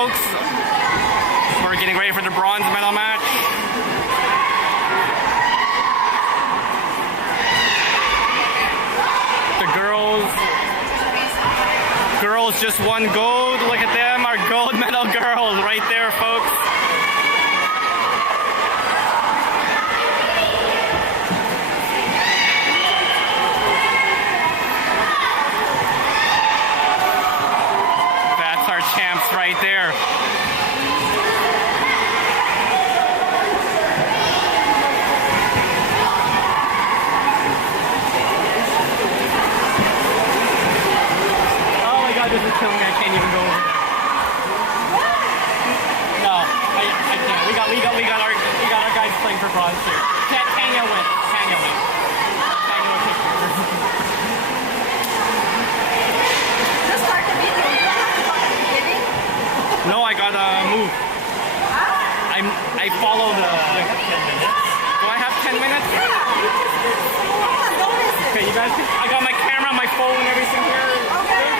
folks. We're getting ready for the bronze medal match. The girls just won gold. Look at them, our gold medal girls right there, folks. That's our champs right there. This is killing me. I can't even go over there. No, I can't. We got our guys playing for bronze too. Tanya win. Tanya win. Tanya win picture. Just start the video. You don't have to go to the beginning. No, I got a move. I follow the 10 minutes. Do I have 10 minutes? Yeah. Okay, you guys. I got my camera, my phone, and everything here. Okay.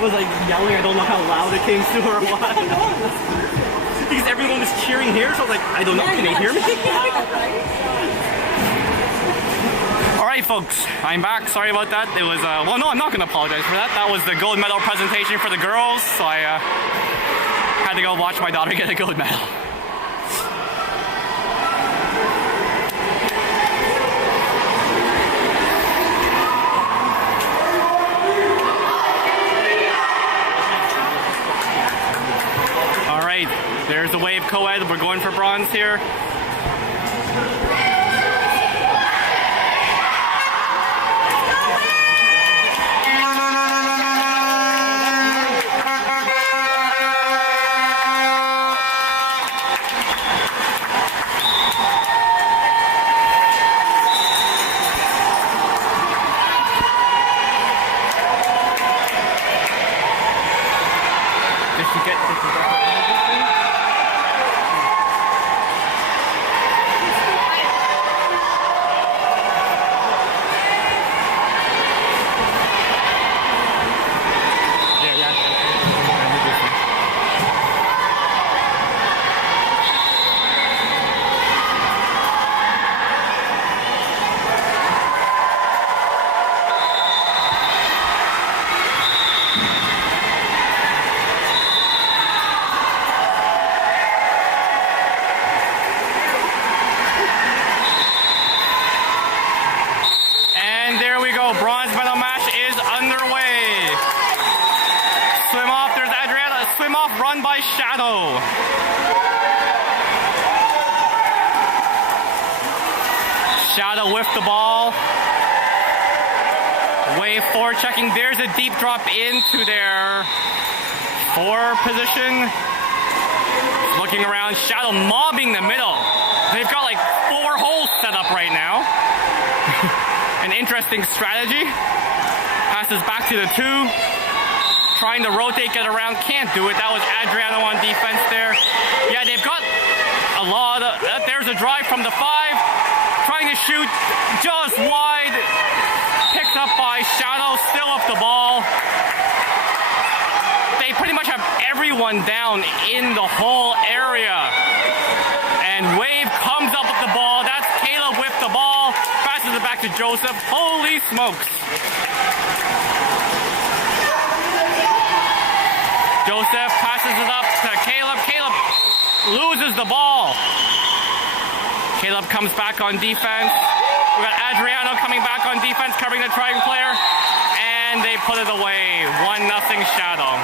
was like yelling. I don't know how loud it came to or what. Because everyone was cheering here, so I was like, I don't know. Can they hear me? Alright folks, I'm back. Sorry about that. It was, well no, I'm not going to apologize for that. That was the gold medal presentation for the girls, so I had to go watch my daughter get a gold medal. Alright, there's the wave co-ed. We're going for bronze here. Bronze medal match is underway. Swim off, there's Adriana. Swim off, run by Shadow. Shadow with the ball. Wave 4 checking. There's a deep drop into their 4 position. Looking around, Shadow mobbing the middle. They've got like 4 holes set up right now. An interesting strategy. Passes back to the 2. Trying to rotate, get around, can't do it. That was Adriano on defense there. Yeah, they've got a lot of... there's a drive from the 5. Trying to shoot just wide. Picked up by Shadow, still up the ball. They pretty much have everyone down in the whole area. And Wave comes up with the ball. That's Caleb with the ball. Passes it back to Joseph. Holy smokes. Joseph passes it up to Caleb. Caleb loses the ball. Caleb comes back on defense. We got Adriano coming back on defense, covering the Triton player. And they put it away. 1-0 Shadow.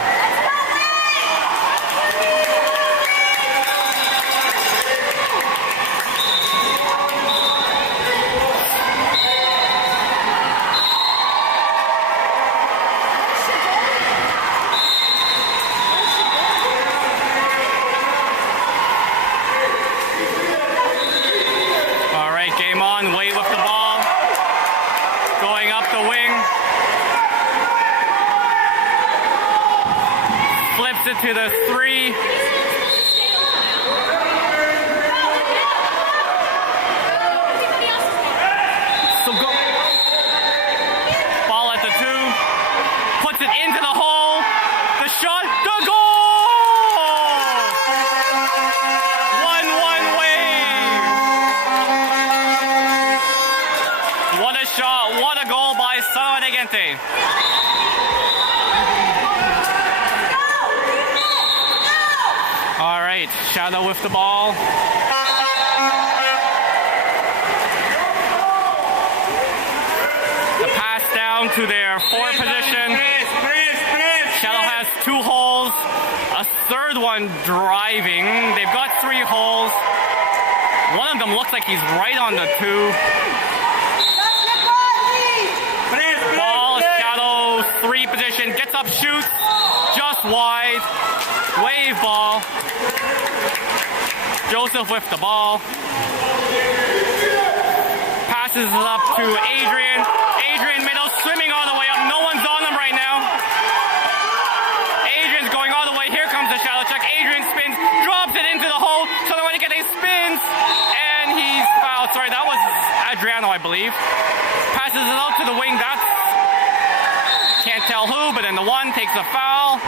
Game on, Wade with the ball. Going up the wing. Flips it to the 3. So go. Ball at the 2. Puts it into the hole. The shot, the goal! Shot, what a goal by San Negente. All right, Shadow with the ball. The pass down to their 4 position. Shadow has 2 holes, a 3rd one driving. They've got 3 holes. One of them looks like he's right on the 2. Ball, Shadow, 3 position, gets up, shoots, just wide, wave ball. Joseph with the ball. Passes it up to Adrian. Adrian middle, swimming all the way up. No one's on him right now. Adrian's going all the way. Here comes the Shadow check. Adrian spins, drops it into the hole. So the one getting spins, and he's fouled. Sorry, that was Adriano, I believe. Passes it out to the wing. Can't tell who, but then the 1 takes a foul.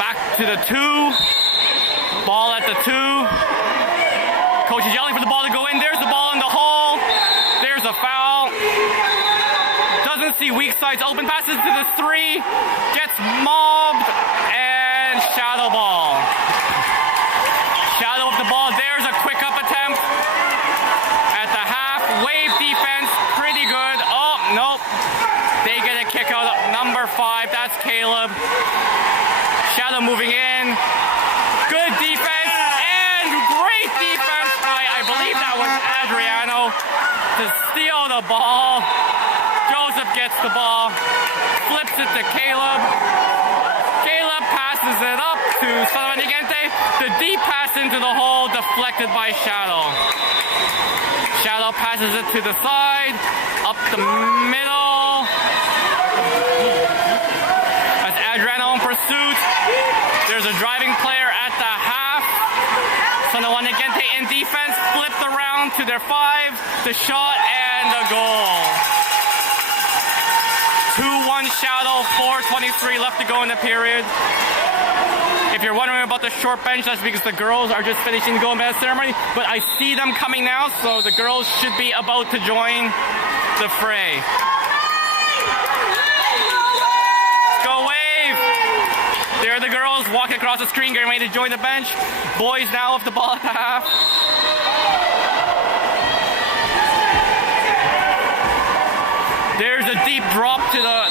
Back to the 2. Ball at the 2. Coach is yelling for the ball to go in. There's the ball in the hole. There's a foul. Doesn't see weak sides. Open passes to the 3. Gets mobbed. And shadow ball. Shadow of the ball. There's a quick up attempt. At the half. Wave defense. Pretty good. Oh, nope. They get a kick out. Number 5. That's Caleb. Shadow moving in. Good defense. And great defense by, I believe that was Adriano, to steal the ball. Joseph gets the ball. Flips it to Caleb. Caleb passes it up to Salamanigente. The deep pass into the hole, deflected by Shadow. Shadow passes it to the side. Up the middle. That's Adriano in pursuit. There's a driving player at the half. Salamanigente in defense. Flipped around to their 5. The shot and the goal. 2-1 Shadow, 4:23 left to go in the period. If you're wondering about the short bench, that's because the girls are just finishing the gold medal ceremony. But I see them coming now, so the girls should be about to join the fray. Go Wave! There are the girls walking across the screen, getting ready to join the bench. Boys now with the ball at the half. There's a deep drop to the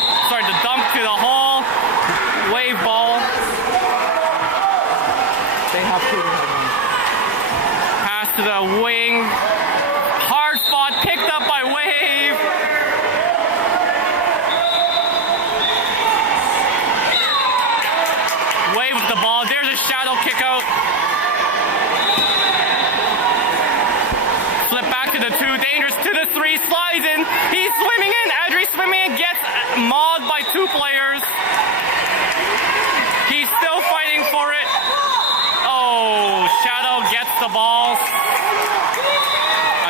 dunk to the hole. Wave ball. They have to. Pass to the wing. Hard spot picked up by Wave. Wave with the ball. There's a shadow kick out. Flip back to the 2. Dangerous to the 3. Slides in. He's swimming in. Adri swimming in. Gets mauled by 2 players. He's still fighting for it. Oh, Shadow gets the ball.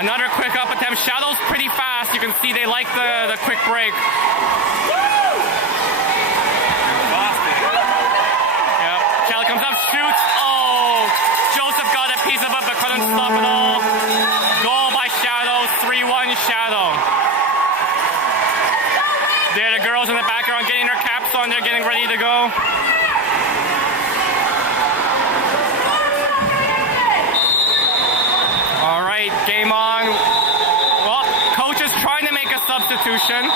Another quick up attempt. Shadow's pretty fast. You can see they like the quick break. Yep. Shadow comes up, shoots. Oh, Joseph got a piece of it, but couldn't stop it all. Goal by Shadow. 3-1 Shadow. There are the girls in the background getting their caps on. They're getting ready to go. All right, game on. Well, coach is trying to make a substitution.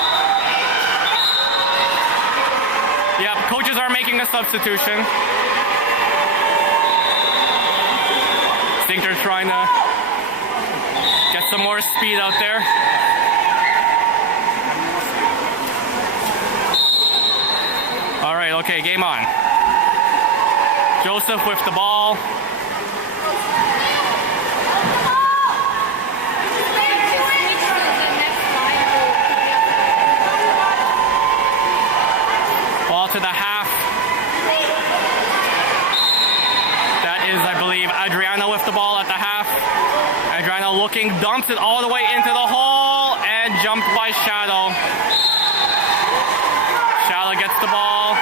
Yep, coaches are making a substitution. I think they're trying to get some more speed out there. All right, okay, game on. Joseph with the ball. Ball to the half. That is, I believe, Adriano with the ball at the half. Adriano looking, dumps it all the way into the hole, and jumped by Shadow. Shadow gets the ball.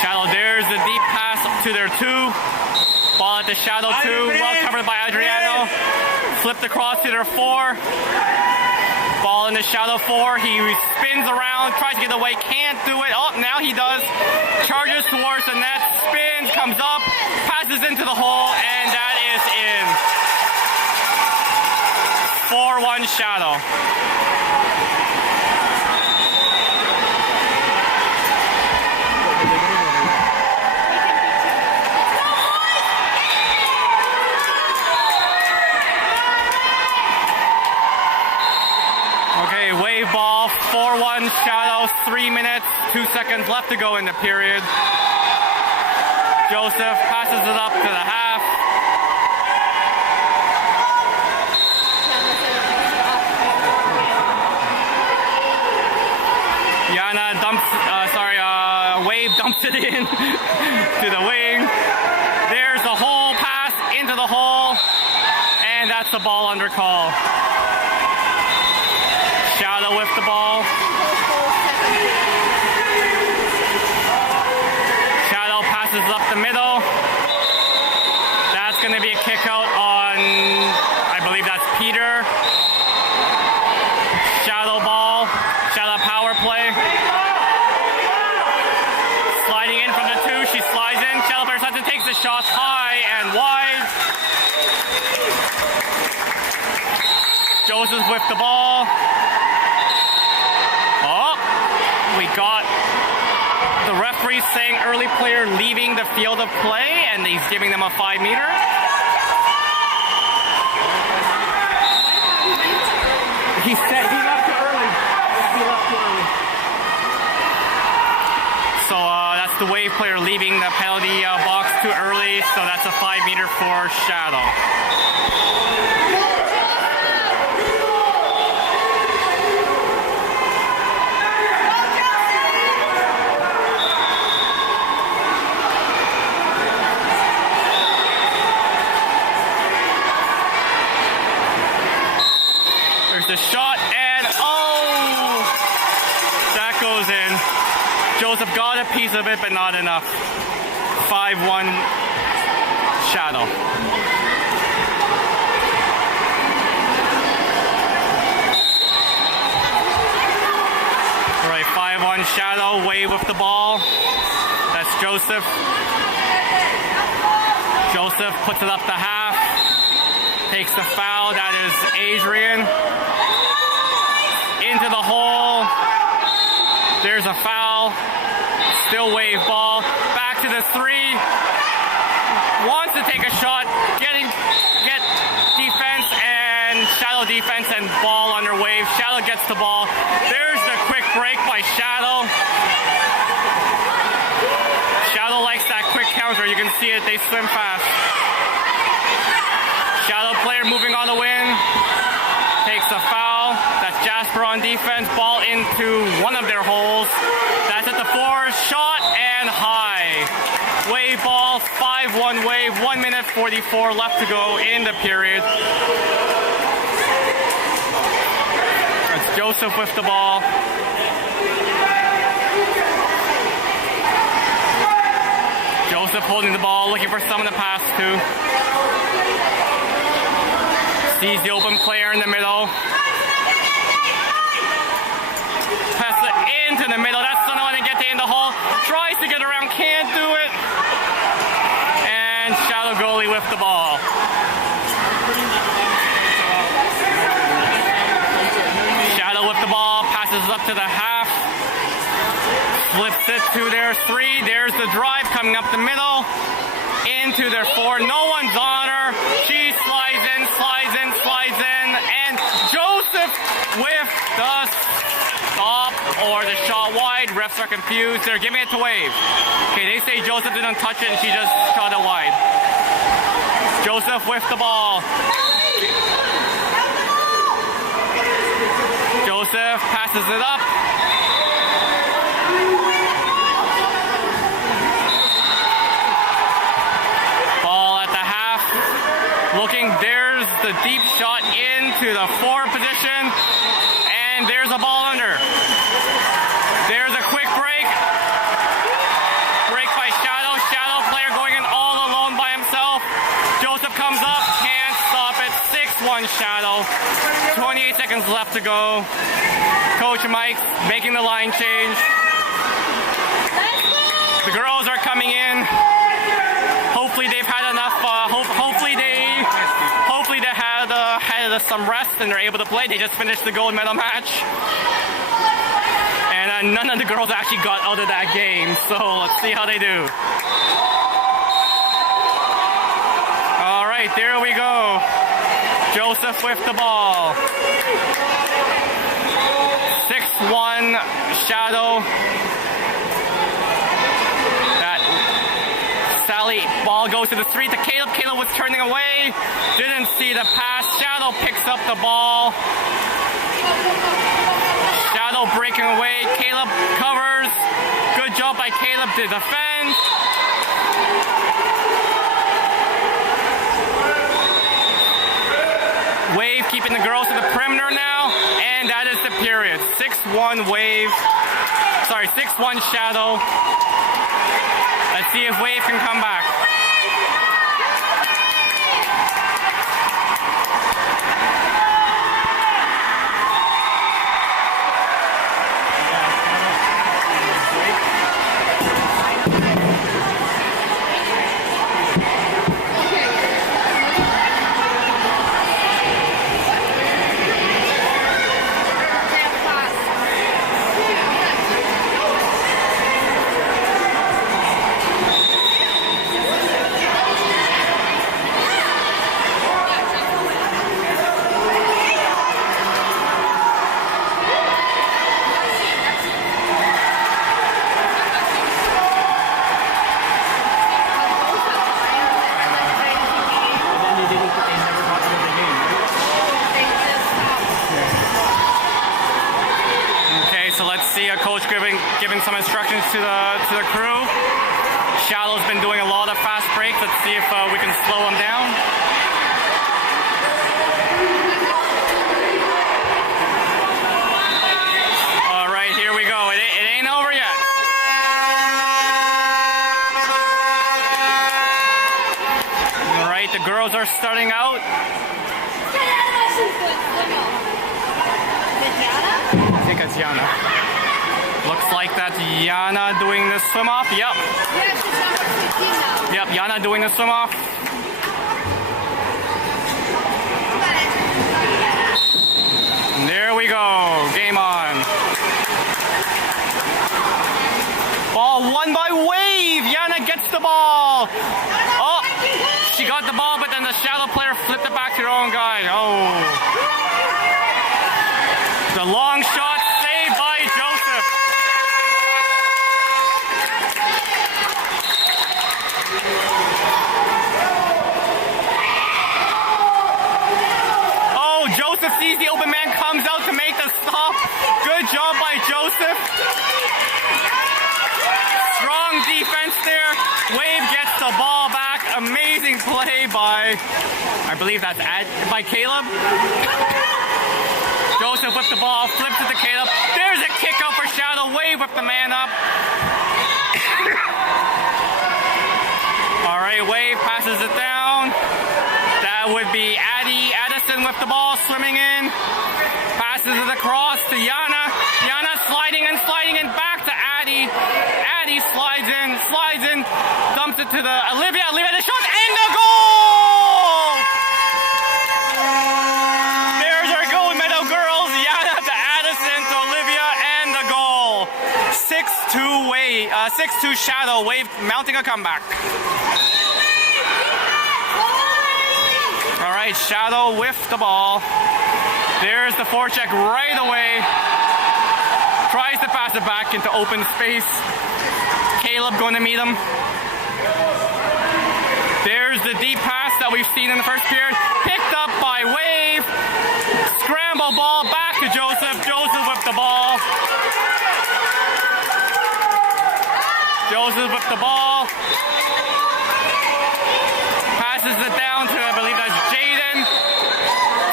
Shadow, there's the deep pass to their 2. Ball at the Shadow 2, well covered by Adriano. Flipped across to their 4. Ball in the Shadow 4. He spins around, tries to get away, can't do it. Oh, now he does. Charges towards the net, spins, comes up, passes into the hole, and that is in. 4-1 Shadow. Okay, wave ball, 4-1 Shadow, 3 minutes, 2 seconds left to go in the period. Joseph passes it up to the half. Yana dumps, Wave dumps it in to the wing. There's a hole pass into the hole, and that's gets the ball under call. Shadow with the ball. Shadow passes up the middle. That's going to be a kick out on, I believe that's Peter. Shadow ball. Shadow power play. Sliding in from the 2. She slides in. Shadow player Hudson takes the shot high and wide. Joseph with the ball. Oh, we got the referee saying early player leaving the field of play, and he's giving them a 5 meter. He said he left too early. He left too early. So that's the Wave player leaving the penalty box too early, so that's a 5 meter for Shadow. The shot and oh, that goes in. Joseph got a piece of it, but not enough. 5-1 Shadow. All right, 5-1 Shadow. Wave with the ball. That's Joseph. Joseph puts it up the half. Takes the foul. That is Adrian. Into the hole. There's a foul. Still Wave ball. Back to the 3. Wants to take a shot. Get defense and Shadow defense and ball under Wave. Shadow gets the ball. There's the quick break by Shadow. Shadow likes that quick counter. You can see it. They swim fast. Shadow player moving on the wing. Takes a foul. That's Jasper on defense. Ball into one of their holes. That's at the 4. Shot and high. Wave ball. 5-1 Wave. 1 minute 44 left to go in the period. That's Joseph with the ball. Joseph holding the ball, looking for someone to pass to. Sees the open player in the middle. Pass it into the middle. That's the one to get in the hole. Tries to get around, can't do it. And Shadow goalie with the ball. Shadow with the ball. Passes up to the half. Flips it to their 3. There's the drive coming up the middle. Into their 4. No one's on her. She slides in. And Joseph with the stop or the shot wide. Refs are confused. They're giving it to Wave. Okay, they say Joseph didn't touch it and she just shot it wide. Joseph with the ball. Joseph passes it up. Ball at the half. Looking, there's the deep shot into the 4 position. And there's a ball under. There's a quick break. Break by Shadow. Shadow player going in all alone by himself. Joseph comes up, can't stop it. 6-1 Shadow. 28 seconds left to go. Coach Mike's making the line change. The girls are coming in. Hopefully they've had enough. Hopefully they had some rest and they're able to play. They just finished the gold medal match. And none of the girls actually got out of that game. So let's see how they do. All right, there we go. Joseph with the ball. 6-1 Shadow. That Sally ball goes to the 3 to Caleb. Caleb was turning away. Didn't see the pass. Shadow picks up the ball. Shadow breaking away. Caleb covers. Good job by Caleb to defend. keeping the girls to the perimeter now, and that is the period. 6-1 Wave. Sorry, 6-1 Shadow. Let's see if Wave can come back. So let's see a coach giving some instructions to the crew. Shadow's been doing a lot of fast breaks. Let's see if we can slow him down. All right, here we go. It ain't over yet. All right, the girls are starting out. I think it's Yana. Looks like that's Yana doing the swim off. Yep. Yep, Yana doing the swim off. And there we go. Game on. Ball won by Wave. Yana gets the ball. Oh, she got the ball, but then the Shadow player flipped it back to her own guy. Oh. The long shot saved by Joseph. Oh, Joseph sees the open man, comes out to make the stop. Good job by Joseph. Strong defense there. Wave gets the ball back. Amazing play by, I believe that's by Caleb. Joseph with the ball, flips it to Caleb. There's a kick out for Shadow. Wave with the man up. All right, Wave passes it down. That would be Addison with the ball, swimming in. Passes it across to Yana. Yana sliding in, back to Addie. Addie slides in, dumps it to the Olivia. Olivia the shot, and the goal! There's our goal, Meadow Girls. Yana to Addison to Olivia, and the goal. 6-2 Wave, 6-2 Shadow. Wave mounting a comeback. All right, Shadow with the ball. There's the forecheck right away. Tries to pass it back into open space. Caleb going to meet him. There's the deep pass that we've seen in the first period. Picked up by Wave. Scramble ball back to Joseph. Joseph with the ball. Joseph with the ball. Passes it down to, I believe that's Jaden.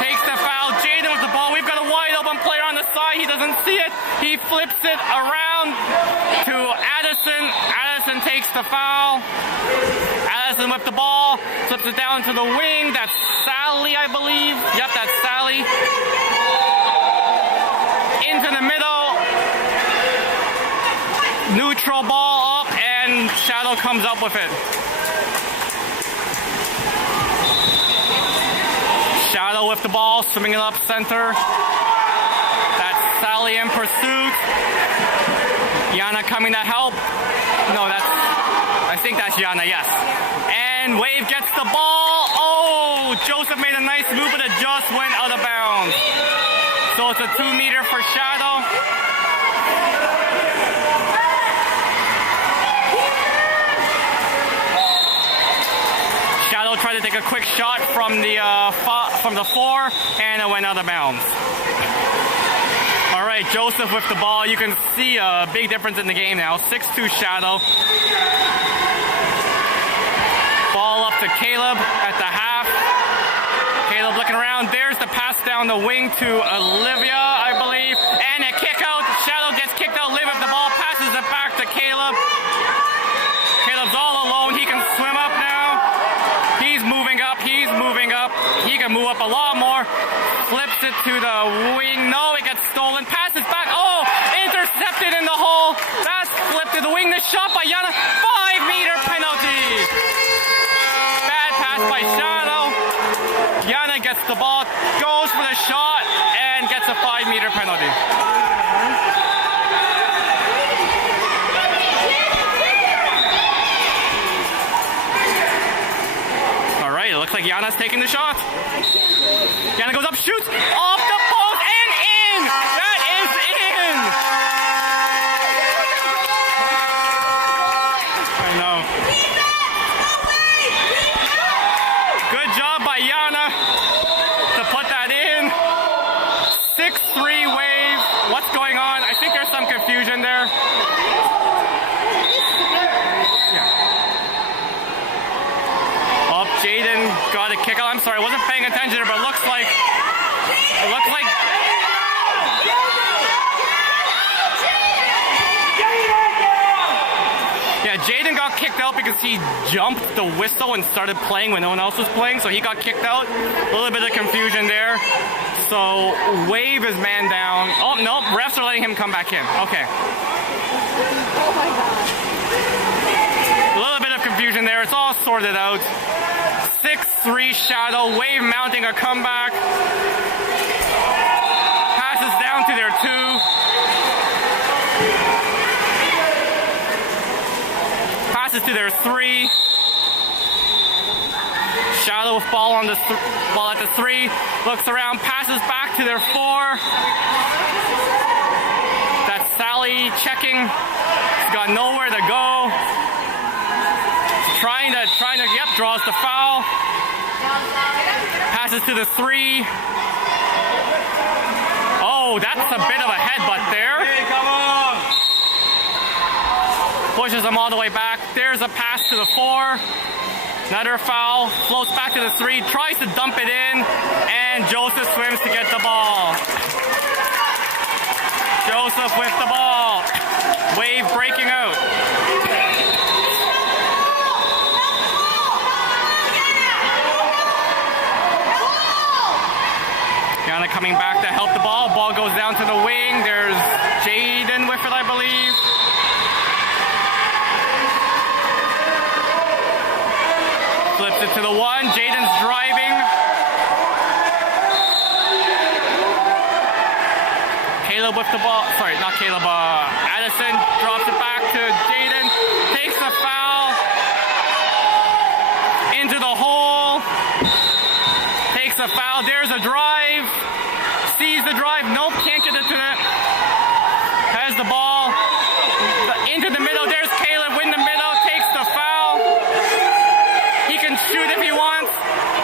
Takes the foul. Jaden with the ball. We've got a wide open player on the side. He doesn't see it. He flips it around to Addison. Addison takes the foul. Addison with the ball. Flips it down to the wing. That's Sally, I believe. Yep, that's Sally. Into the middle. Neutral ball up, and Shadow comes up with it. Shadow with the ball, swimming it up center. That's Sally in pursuit. Yana coming to help. No, I think that's Yana, yes. And Wave gets the ball. Oh, Joseph made a nice move, but it just went out of bounds. So it's a 2-meter for Shadow. Shadow tried to take a quick shot from the 4, and it went out of bounds. All right, Joseph with the ball. You can see a big difference in the game now. 6-2 Shadow. Ball up to Caleb at the half. Caleb looking around. There's the pass down down the wing to Olivia, I believe. And a kick out. Shadow gets kicked out. Olivia with the ball, passes it back to Caleb. Caleb's all alone. He can swim up now. He's moving up. He's moving up. He can move up a lot more. Flips it to the wing. No, it gets stolen. Passes back. Oh, intercepted in the hole. That's flipped to the wing. The shot by Yana. 5-meter penalty. Bad pass by Shadow. Yana gets the ball, goes for the shot, and gets a 5-meter penalty. All right, it looks like Yana's taking the shot. Yana goes up, shoots, off the post, and in! That is in! I know. Good job by Yana to put that in. 6-3 Wave. What's going on? I think there's some confusion there. Yeah. Oh, Jaden got a kick out. I'm sorry, I wasn't paying attention there, but it looks like yeah, Jaden got kicked out because he jumped the whistle and started playing when no one else was playing, so he got kicked out. A little bit of confusion there. So Wave is man down. Oh, no, refs are letting him come back in. Okay. Oh my God. A little bit of confusion there. It's all sorted out. 6-3 Shadow. Wave mounting a comeback. Passes down to their 2. Passes to their 3. Shadow with ball on the ball at the 3. Looks around, passes back to their 4. That's Sally checking. She's got nowhere to go. Trying to, yep, draws the foul. Passes to the 3. Oh, that's a bit of a headbutt there. Hey, come on! Pushes them all the way back. There's a pass to the 4. Another foul. Floats back to the 3. Tries to dump it in. And Joseph swims to get the ball. Joseph with the ball. Wave breaking out. Yana coming back to help the ball. Ball goes down to the wing. There's Jaden with it, I believe. Flips it to the 1. Jaden's driving. Caleb with the ball. Sorry, not Caleb. Addison drops it back to Jaden. Takes the foul. Into the hole. Takes a foul. There's a drive. Sees the drive. Nope, can't get it to it. Has the ball. Into the middle. There's Caleb in the middle. Takes the foul. He can shoot if he wants.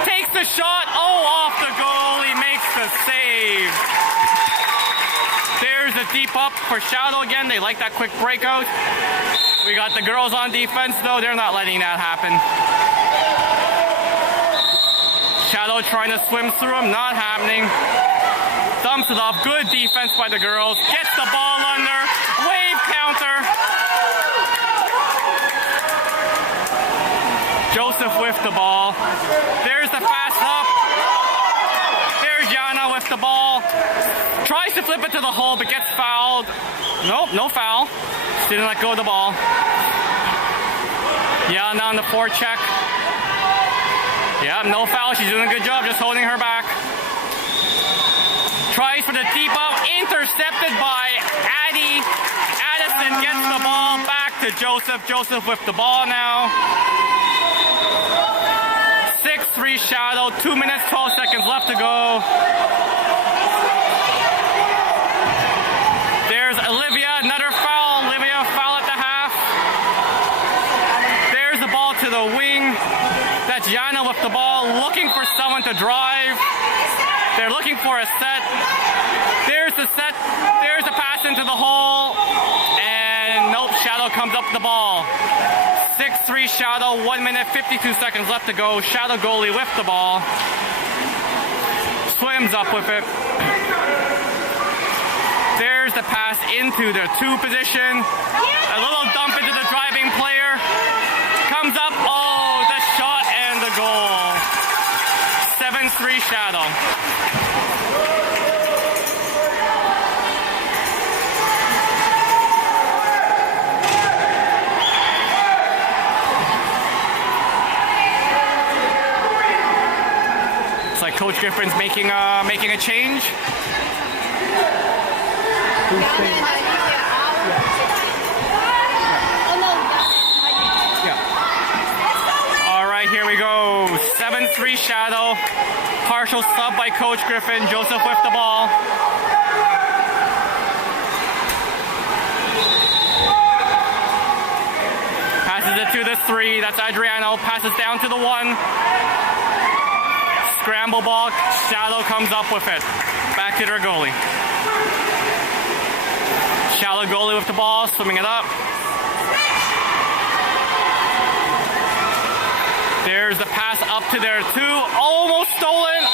Takes the shot. Oh, off the goal. He makes the save. There's a deep up for Shadow again. They like that quick breakout. We got the girls on defense, though. They're not letting that happen. Shadow trying to swim through him. Not happening. Dumps it off. Good defense by the girls. Gets the ball under. Wave counter. Joseph with the ball. There's the fast up. There's Yana with the ball. Tries to flip it to the hole, but gets fouled. Nope, no foul. Just didn't let go of the ball. Yana on the forecheck. Yeah, no foul. She's doing a good job just holding her back. Tries for the deep up. Intercepted by Addie. Addison gets the ball back to Joseph. Joseph with the ball now. 6-3 Shadow. 2 minutes, 12 seconds left to go. There's Olivia. Another foul. Olivia, foul at the half. There's the ball to the wing. That's Yana with the ball, looking for someone to drive. They're looking for a set. There's the set. There's a pass into the hole. And nope, Shadow comes up with the ball. 6-3 Shadow, 1 minute, 52 seconds left to go. Shadow goalie with the ball. Swim comes up with it. There's the pass into the 2 position. A little dump into the driving player. Comes up. Oh, the shot and the goal. 7-3 Shadow. It's like Coach Griffin's making a change. All right, here we go. 7-3 Shadow. Partial sub by Coach Griffin. Joseph with the ball. Passes it to the 3. That's Adriano. Passes down to the 1. Scramble ball. Shadow comes up with it. Back to their goalie. Shallow goalie with the ball, swimming it up. There's the pass up to their 2. Almost stolen.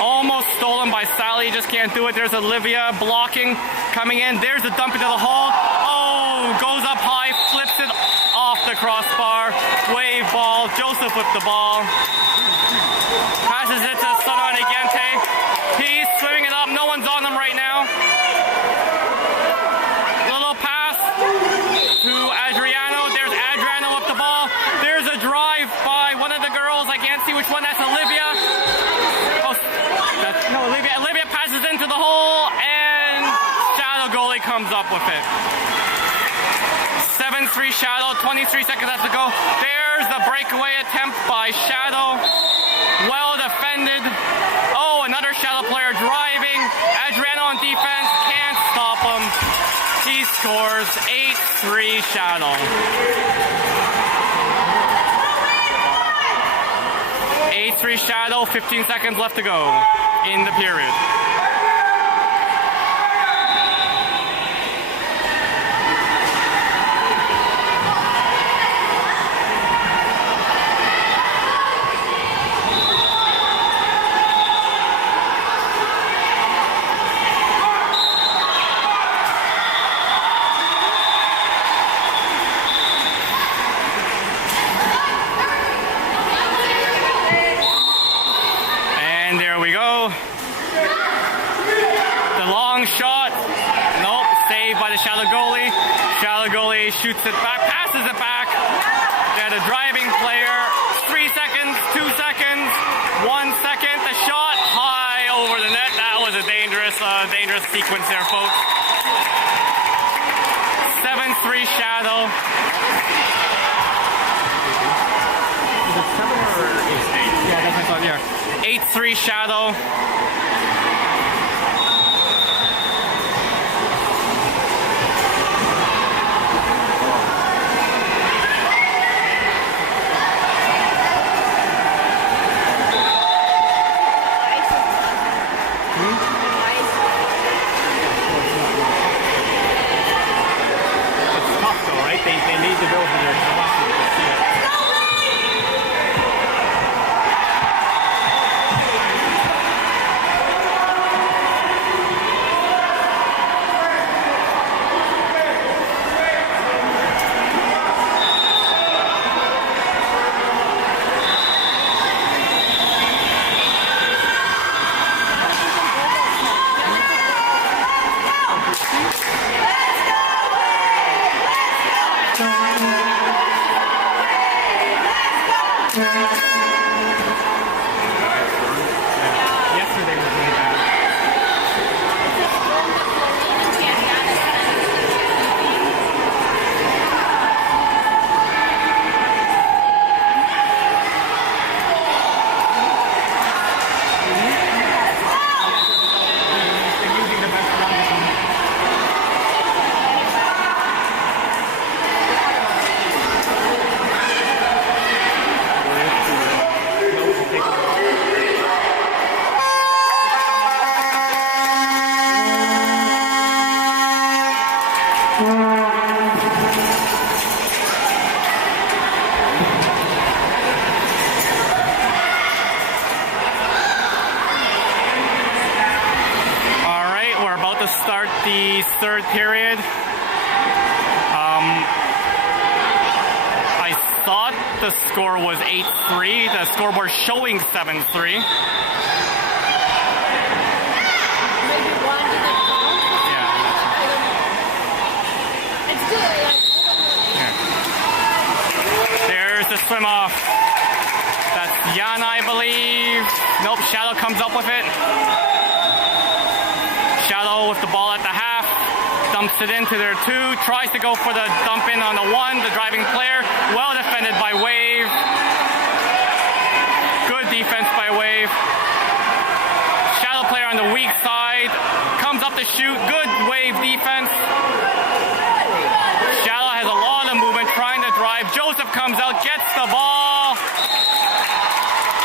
Almost stolen by Sally. Just can't do it. There's Olivia blocking, coming in. There's the dump into the hole. Oh, goes up high, flips it off the crossbar. Wave ball. Joseph with the ball. Passes it to Sonon Igente. He's swimming it up. No one's on him right now. Little pass to Adriano. There's Adriano with the ball. There's a drive by one of the girls. I can't see which one. That's Olivia. Oh, no, Olivia. Olivia passes into the hole, and Shadow goalie comes up with it. 7-3 Shadow. 23 seconds left to go. There's the breakaway attempt by Shadow. Well defended. Oh, another Shadow player driving. Adriano on defense. Can't stop him. He scores. 8-3 Shadow. 8-3 Shadow. 15 seconds left to go in the period. Shallow goalie. Shallow goalie shoots it back, passes it back. They had a driving player. 3 seconds, 2 seconds, 1 second. The shot high over the net. That was a dangerous sequence there, folks. 7-3 Shadow. Is it 7 or 8? Yeah, that's my thought, yeah. 8-3 Shadow. They need to build their velocity to see it. start the third period. I thought the score was 8-3. The scoreboard showing 7-3. Maybe one didn't count. Yeah. I don't know. It's good. There's the swim off. That's Yana, I believe. Nope, Shadow comes up with it. Shadow with the ball at the half. Dumps it into their 2. Tries to go for the dump in on the 1. The driving player. Well defended by Wave. Good defense by Wave. Shadow player on the weak side. Comes up to shoot. Good Wave defense. Shadow has a lot of movement. Trying to drive. Joseph comes out. Gets the ball.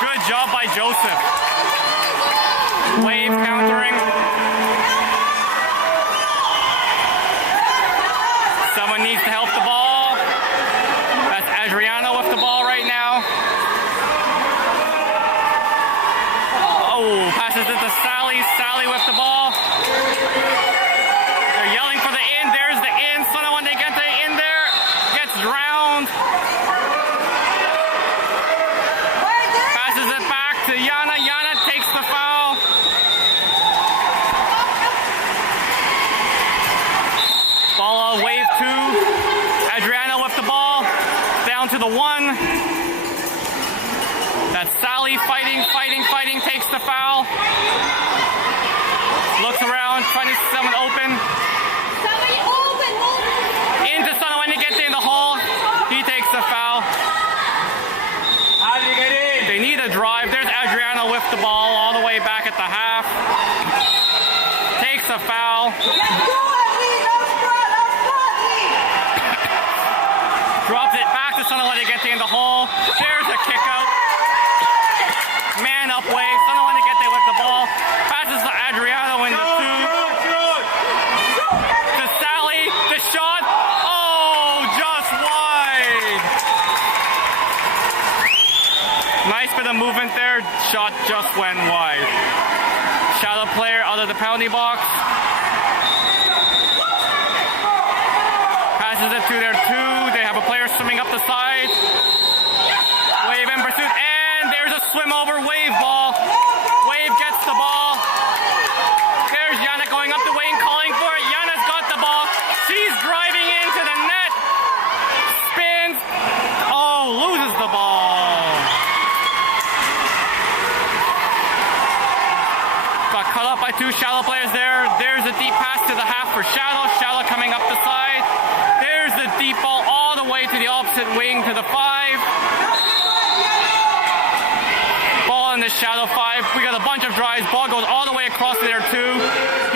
Good job by Joseph. Wave countering. Someone needs to help the ball. That's Adriana with the ball right now. Oh, passes it to Sally. Sally with the ball. They're yelling for the in. There's the in. Someone they get the in there. Gets drowned. Passes it back to Yana. Yana takes the foul. Ball Wave 2. Adriana with the ball. Down to the 1. That's Sally fighting. Takes the foul. Looks around, trying to see someone open. Somebody open. Into someone to get in the hole. He takes the foul. How do you get in? They need a drive. There's Adriana with the ball all the way back at the half. Takes a foul. Drops it back to someone to get in the hole. There's a kick out. Man up Wave. Someone to get there with the ball. Passes to Adriana in the 2. To Sally. The shot. Oh, just wide. Nice bit of movement there. Shot just went wide. Shadow player out of the penalty box. Passes it to their 2. They have a player swimming up the side. Wave in pursuit. And there's a swim over. Wave ball. Wave gets the ball. There's Yana going up the wing, calling for it. Yana's got the ball. She's driving into the net. Spins. Oh, loses the ball. Got cut up by 2 Shadow players there. There's a deep pass to the half for Shadow. Shadow coming up the side. There's the deep ball all the way to the opposite wing to the 5. Ball in the Shadow 5. We got a bunch of drives. Ball goes all the way across to their 2.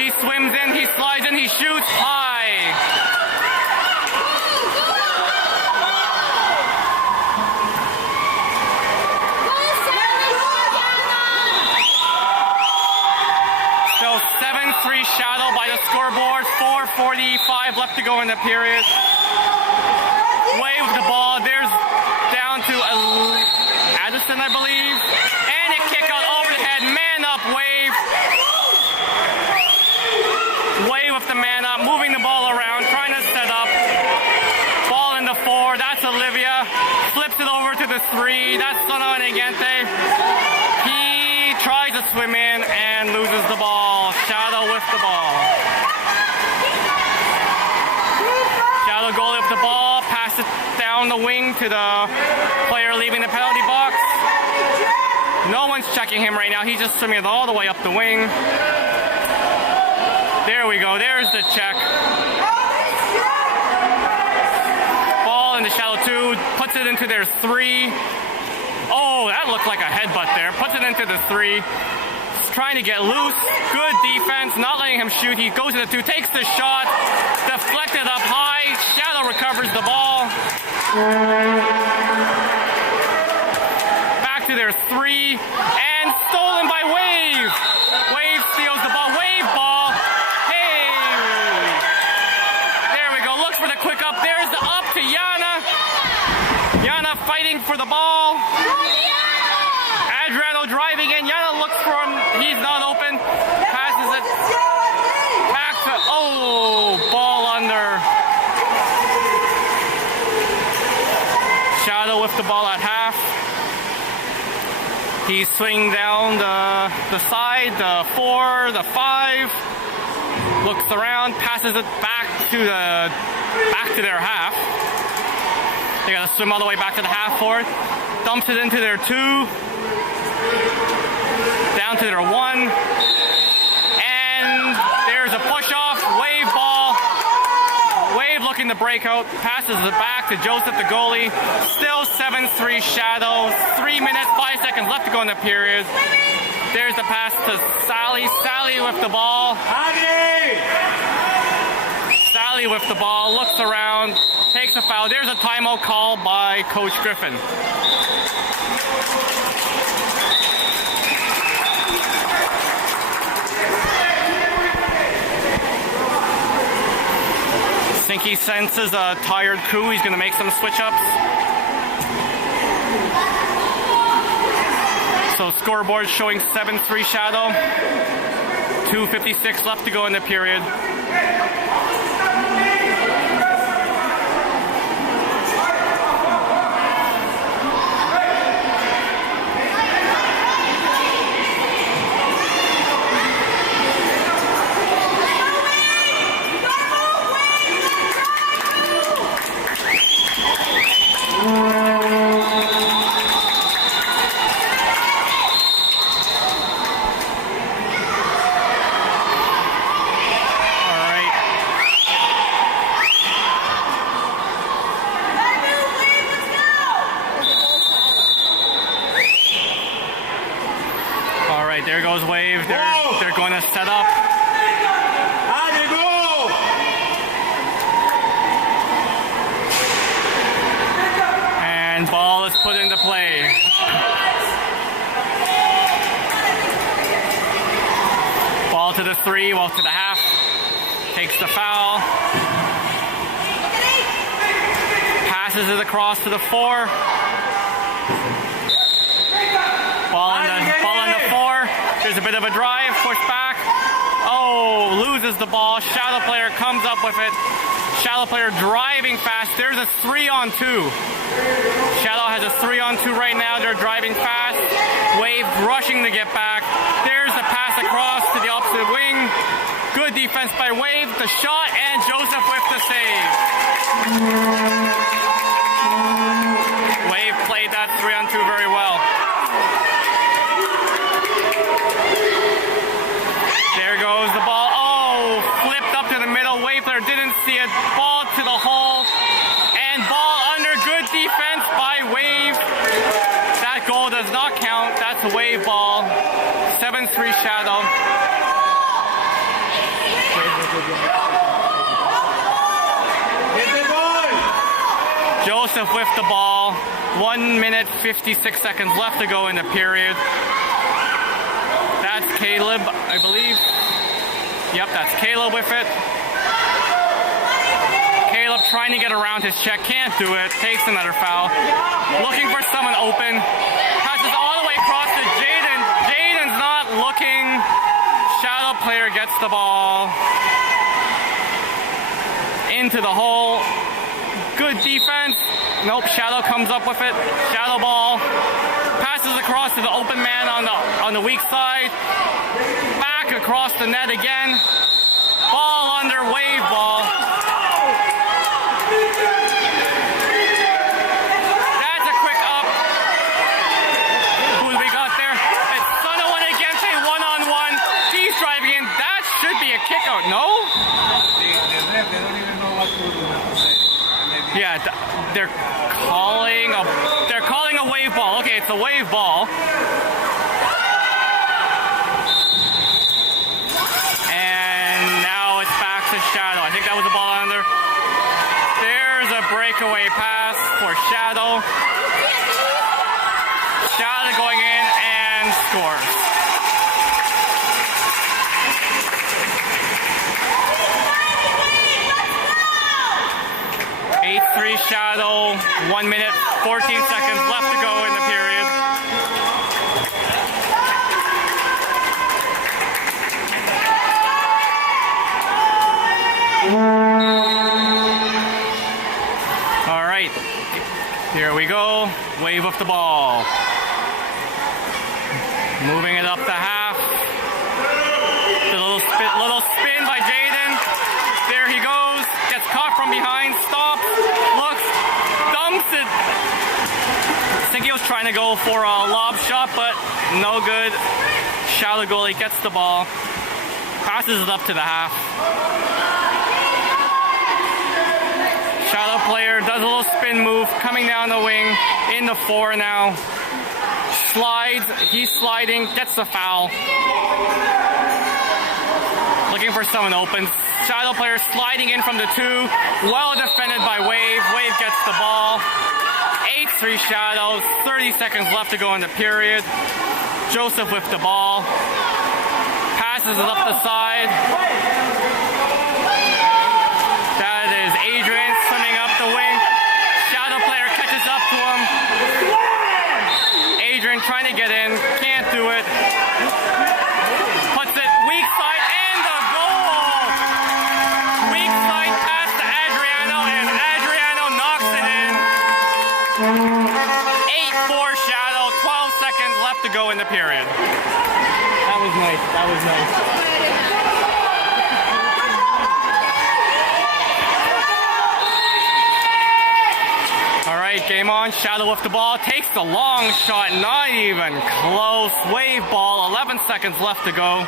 He swims in, he slides in, he shoots high. Still 7-3 Shadow by the scoreboard. 4:45 left to go in the period. Wave the ball. There's down to Addison, I believe. And a kick out over the head. Man up Wave. Wave with the man up. Moving the ball around. Trying to set up. Ball in the 4. That's Olivia. Flips it over to the 3. That's Sono Negente. He tries to swim in and loses the ball. Shadow with the ball. Shadow goalie with the ball. Pass it down the wing to the player leaving the penalty box. No one's checking him right now. He's just swimming it all the way up the wing. There we go. There's the check. Ball in the Shadow 2. Puts it into their 3. Oh, that looked like a headbutt there. Puts it into the 3. Trying to get loose. Good defense. Not letting him shoot. He goes to the 2. Takes the shot. Deflected up high. Shadow recovers the ball. Back to their 3. And stolen by Wave. Wave steals the ball. Wave ball. Hey. There we go. Looks for the quick up. There's the up to Yana. Yana fighting for the ball. Adriano driving in. Yana looks for him. He's not open. Passes it back to ball at half. He's swinging down the side, the 4, the 5. Looks around, passes it back to their half. They gotta swim all the way back to the half court. Dumps it into their 2. Down to their 1. And there's a push-off, wave ball. Wave looking to break out, passes it back to Joseph, the goalie. Still 7-3 Shadow. 3 minutes, 5 seconds left to go in the period. There's the pass to Sally. Sally with the ball. Sally with the ball, looks around, takes a foul. There's a timeout call by Coach Griffin. I think he senses a tired crew. He's going to make some switch-ups. So scoreboard showing 7-3 Shadow. 2:56 left to go in the period. There goes Wave. They're going to set up. And ball is put into play. Ball to the 3, well to the half. Takes the foul. Passes it across to the 4. Ball on the 4. There's a bit of a drive, push back. Oh, loses the ball. Shadow player comes up with it. Shadow player driving fast. There's a 3-on-2. Shadow has a 3-on-2 right now. They're driving fast. Wave rushing to get back. There's the pass across to the opposite wing. Good defense by Wave. The shot, and Joseph with the save. Wave played that 3-on-2 very well. There goes the ball. Oh, flipped up to the middle. Wave player didn't see it. Ball to the hole. And ball under. Good defense by Wave. That goal does not count. That's a Wave ball. 7-3 Shadow. Joseph with the ball. 1 minute, 56 seconds left to go in the period. That's Caleb, I believe. Yep, that's Caleb with it. Caleb trying to get around his check, can't do it. Takes another foul. Looking for someone open. Passes all the way across to Jaden. Jaden's not looking. Shadow player gets the ball into the hole. Good defense. Nope, Shadow comes up with it. Shadow ball. Passes across to the open man on the weak side. Back across the net again. Ball under, Wave ball. That's a quick up. Who do we got there? It's Sunderland against a 1-on-1. He's driving in. That should be a kick out, no? They don't even know what to do. Yeah, they're calling a Wave ball. Okay, it's a Wave ball. And now it's back to Shadow. I think that was a ball under. There's a breakaway pass for Shadow. Shadow going in and scores. Shadow, 1 minute, 14 seconds left to go in the period. All right, here we we go. Wave of the ball. Moving it up the half. The little spin by Jaden. There he goes. Gets caught from behind. Stops. Looks. Dumps it. I think he was trying to go for a lob shot, but no good. Shadow goalie gets the ball. Passes it up to the half. Shadow player does a little spin move. Coming down the wing. In the 4 now. Slides. He's sliding. Gets the foul. Looking for someone open. Shadow player sliding in from the 2. Well defended by Wave. Wave gets the ball. 8-3 Shadows. 30 seconds left to go in the period. Joseph with the ball. Passes it up the side. That is Adrian swimming up the wing. Shadow player catches up to him. Adrian trying to get in. Can't do it. Puts it weak side and the goal. Weak side pass to Adriano and Adriano knocks it in. 8-4 Shadow. 12 seconds left to go in the period. That was nice. That was nice. All right, game on. Shadow with the ball. Takes the long shot. Not even close. Wave ball. 11 seconds left to go.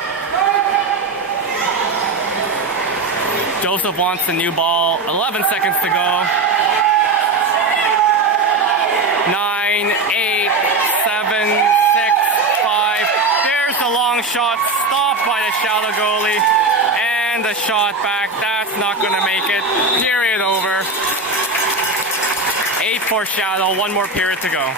Joseph wants the new ball. 11 seconds to go. 9, 8, 7, 6, 5. There's the long shot. Stopped by the Shadow goalie. And the shot back. That's not going to make it. Period over. 8-4 Shadow. One more period to go.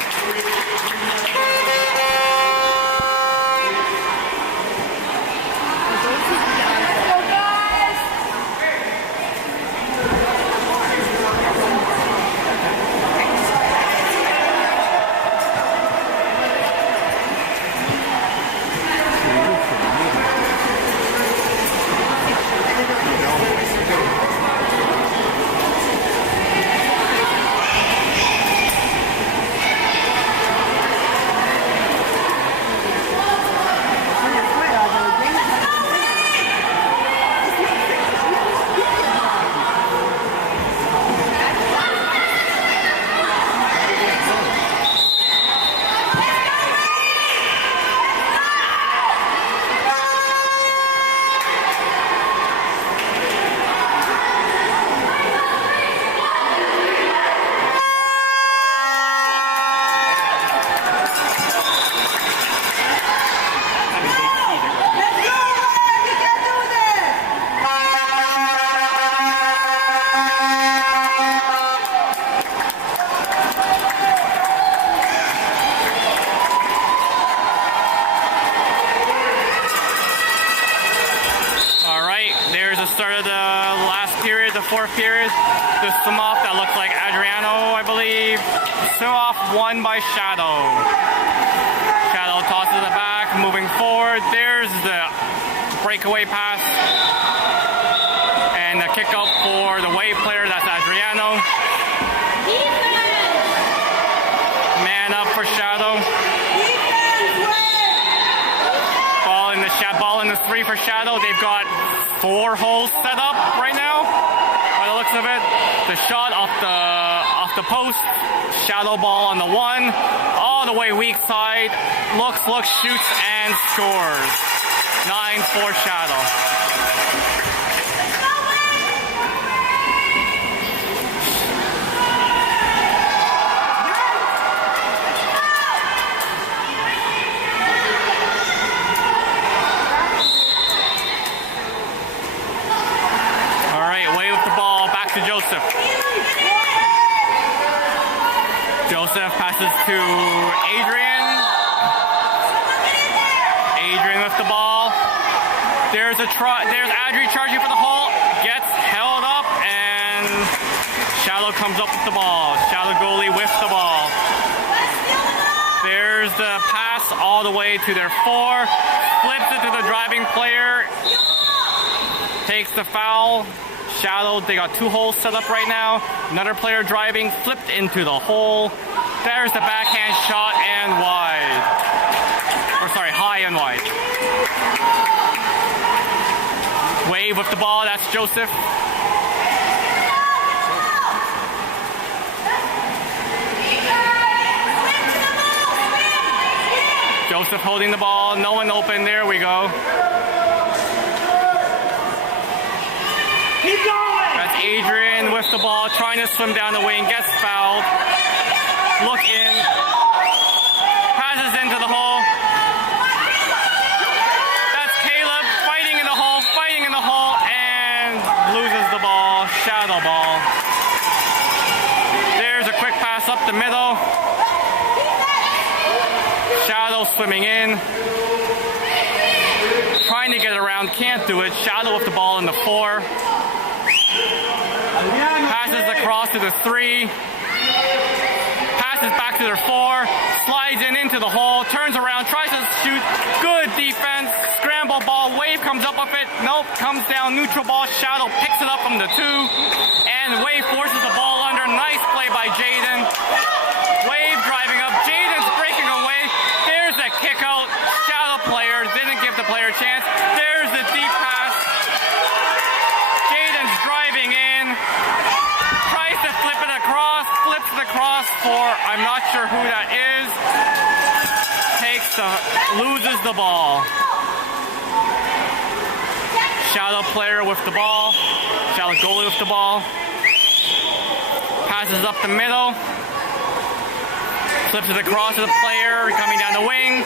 Start of the last period, the 4th period. The swim off that looks like Adriano, I believe. Swim off won by Shadow. Shadow tosses it back, moving forward. There's the breakaway pass. And the kick up for the Wave player, that's Adriano. Man up for Shadow. Ball in the 3 for Shadow. They've got 4 holes set up right now, by the looks of it. The shot off the post. Shadow ball on the 1. All the way weak side. Looks, shoots, and scores. 9-4 Shadow. To Joseph. Joseph passes to Adrian. Adrian with the ball. There's Adri charging for the hole. Gets held up and Shadow comes up with the ball. Shadow goalie with the ball. There's the pass all the way to their 4. Flips it to the driving player. Takes the foul. Shadow, they got 2 holes set up right now. Another player driving, flipped into the hole. There's the backhand shot and wide. Or sorry, high and wide. Wave with the ball, that's Joseph. Joseph holding the ball, no one open, there we go. Keep going! That's Adrian with the ball, trying to swim down the wing, gets fouled. Look in. Passes into the hole. That's Caleb fighting in the hole, and loses the ball. Shadow ball. There's a quick pass up the middle. Shadow swimming in. Trying to get it around, can't do it. Shadow with the ball in the 4. Passes across to the 3. Passes back to their 4. Slides into the hole. Turns around, tries to shoot. Good defense. Scramble ball. Wave comes up with it. Nope. Comes down. Neutral ball. Shadow picks it up from the 2. And Wave forces the ball under. Nice play by Jaden. Wave driving up. Jaden's breaking away. There's a kick out. Shadow player didn't give the player a chance. There's the deep pass. Jaden's driving in. Tries to flip it across. Flips it across for I'm not sure who that is. Loses the ball. Shadow player with the ball. Shadow goalie with the ball. Passes up the middle. Flips it across to the player coming down the wing.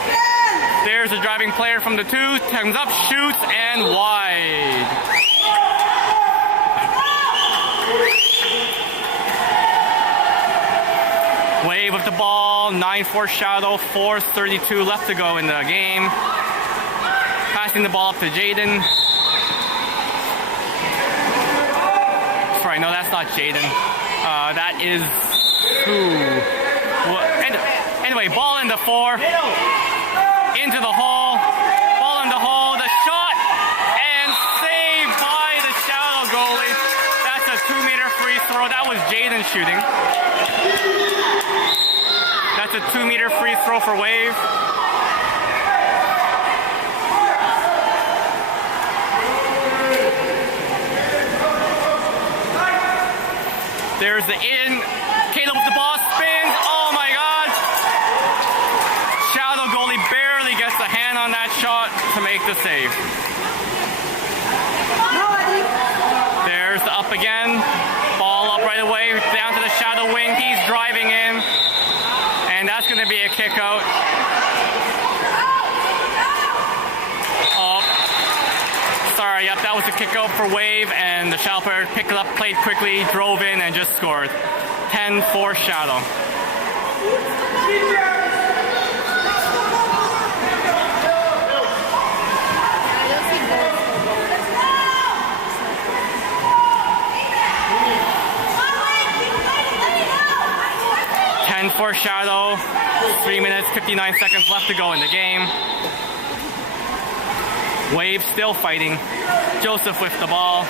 There's a driving player from the 2. Comes up, shoots, and wide. Wave with the ball, 9-4 Shadow, 4:32 left to go in the game. Passing the ball up to Jaden. Sorry, no, that's not Jaden. That is who? Anyway, ball in the 4. Into the hole. Ball in the hole. The shot. And saved by the Shadow goalie. That's a 2-meter free throw. That was Jaden shooting. That's a 2-meter free throw for Wave. There's the in. Caleb with the ball spins. Oh my God. Shadow goalie barely gets a hand on that shot to make the save. There's the up again. Ball up right away. Down to the Shadow wing. He's driving in. And that's going to be a kick out. Oh. Sorry, yep, that was a kick out for Wave, and the Shadow player picked it up, played quickly, drove in, and just scored. 10-4 Shadow. For Shadow, 3 minutes, 59 seconds left to go in the game. Wave still fighting. Joseph with the ball.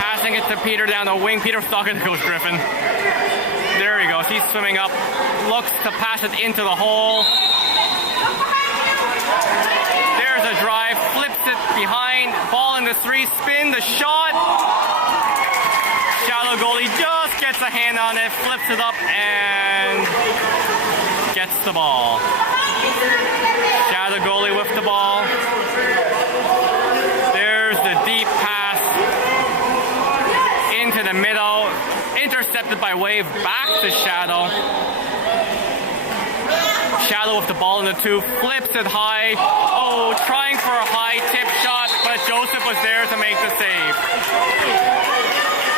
Passing it to Peter down the wing. Peter talking to Coach Griffin. There he goes. He's swimming up. Looks to pass it into the hole. There's a drive. Flips it behind. Ball in the 3. Spin. The shot. Shadow goalie just gets a hand on it. Flips it up and gets the ball. Shadow goalie with the ball. There's the deep pass into the middle. Intercepted by Wave. Back to Shadow. Shadow with the ball in the 2. Flips it high. Oh, trying for a high tip shot, but Joseph was there to make the save.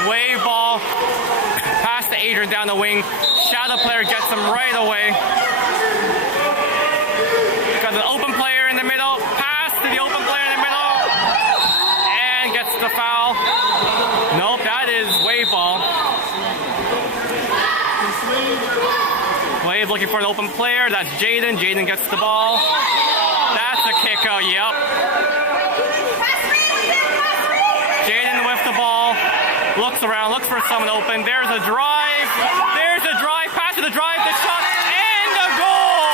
Wave ball. Pass to Adrian down the wing. Shadow player gets him right away. Got an open player in the middle. Pass to the open player in the middle. And gets the foul. Nope, that is Wave ball. Wave looking for an open player. That's Jaden. Jaden gets the ball. That's a kick out, yep. Jaden with the ball. Looks around, looks for someone open. There's a drive. There's a drive. Pass to the drive. The shot and a goal.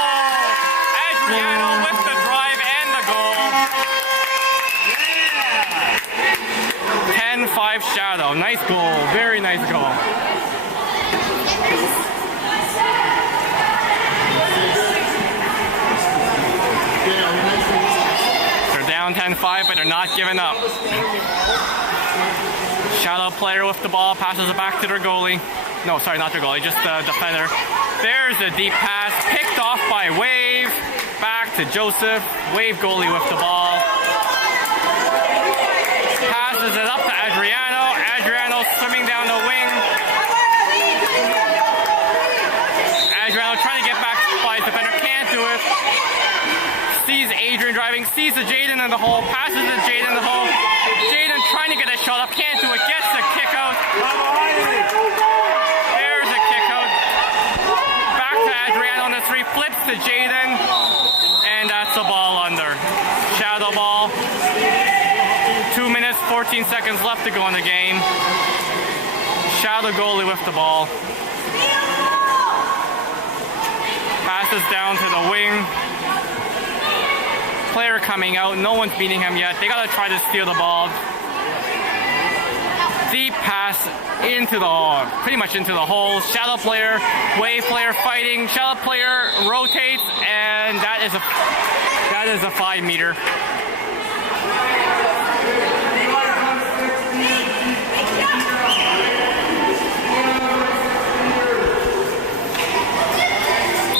Adriano with the drive and the goal. 10-5 Shadow. Nice goal. Very nice goal. They're down 10-5, but they're not giving up. Shadow player with the ball, passes it back to their goalie. No, sorry, not their goalie, just the defender. There's a deep pass, picked off by Wave. Back to Joseph. Wave goalie with the ball. Passes it up to Adriano. Adriano swimming down the wing. Adriano trying to get back by his defender, can't do it. Sees Adrian driving, sees the Jaden in the hole, passes to Jaden in the hole. Jaden trying to get a shot up, can't do it, gets a kick out. There's a kick out. Back to Adriano on the three, flips to Jaden, and that's the ball under. Shadow ball. 2 minutes, 14 seconds left to go in the game. Shadow goalie with the ball. Passes down to the wing. Player coming out, no one's beating him yet. They gotta try to steal the ball. Deep pass into the, pretty much into the hole. Shadow player, Wave player fighting. Shadow player rotates, and that is a 5 meter.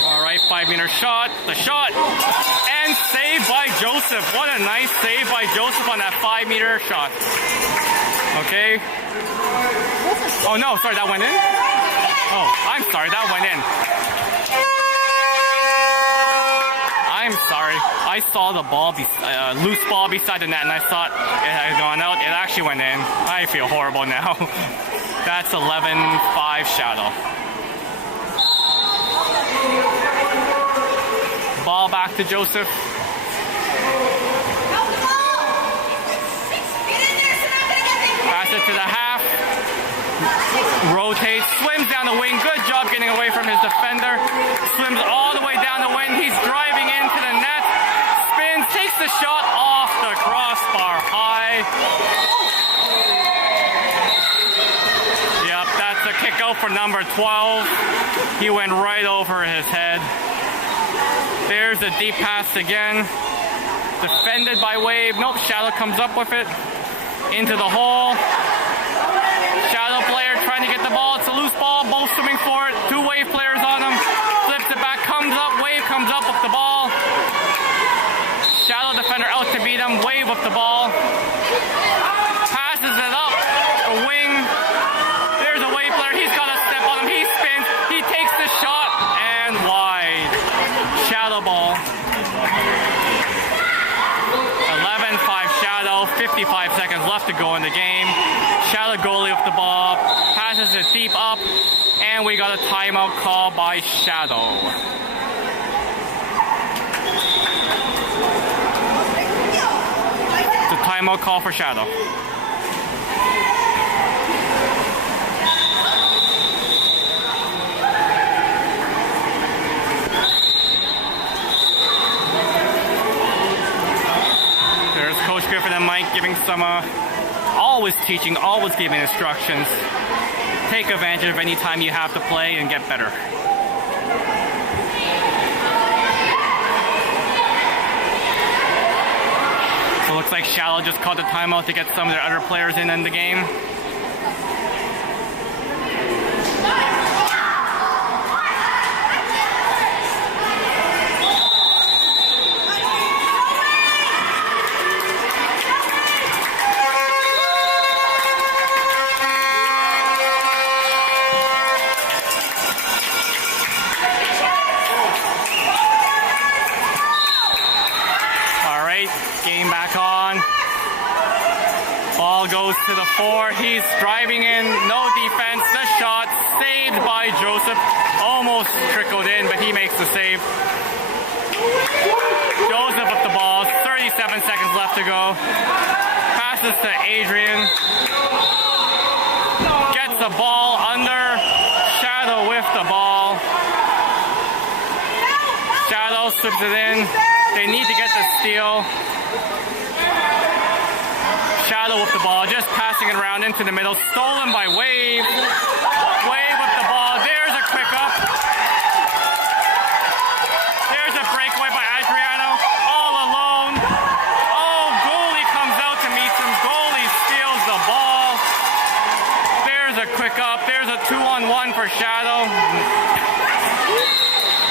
All right, 5 meter shot. The shot. And saved by Joseph. What a nice save by Joseph on that 5 meter shot. Okay. Oh no, sorry, that went in? Oh, I'm sorry, that went in. I'm sorry. I saw the ball, loose ball beside the net, and I thought it had gone out. It actually went in. I feel horrible now. That's 11-5 Shadow. Ball back to Joseph. Pass it to the half. Rotates, swims down the wing. Good job getting away from his defender. Swims all the way down the wing. He's driving into the net. Spins, takes the shot off the crossbar high. Yep, that's a kick out for number 12. He went right over his head. There's a deep pass again. Defended by Wave. Nope, Shadow comes up with it. Into the hole. Shadow player trying to get the ball. It's a loose ball. Both swimming for it. 2 Wave players on him. Flips it back. Comes up. Wave comes up with the ball. Shadow defender out to beat him. Wave with the ball. Passes it up. The wing. There's a Wave player. He's got to step on him. He spins. He takes the shot. And wide. Shadow ball. 11-5 Shadow. 55 seconds left to go in the game. Shadow goalie with the ball. Passes it deep up. And we got a timeout call by Shadow. It's a timeout call for Shadow. There's Coach Griffin and Mike giving some, always teaching, always giving instructions. Take advantage of any time you have to play and get better. So it looks like Shallow just called the timeout to get some of their other players in the game. Game back on. Ball goes to the 4. He's driving in. No defense. The shot saved by Joseph. Almost trickled in, but he makes the save. Joseph with the 7 seconds left to go. Passes to Adrian. Gets the ball under. Shadow with the ball. Shadow slips it in. They need to get the steal. Shadow with the ball, just passing it around into the middle. Stolen by Wave. Wave with the ball. There's a quick up. There's a breakaway by Adriano. All alone. Oh, goalie comes out to meet him. Goalie steals the ball. There's a quick up. There's a 2-on-1 for Shadow.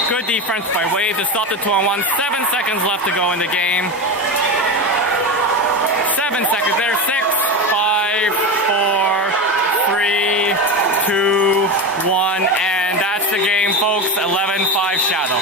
Good defense by Wave to stop the 2-on-1. 7 seconds left to go in the game. 7 seconds. There's 6, 5, 4, 3, 2, 1, and that's the game, folks. 11-5 Shadow.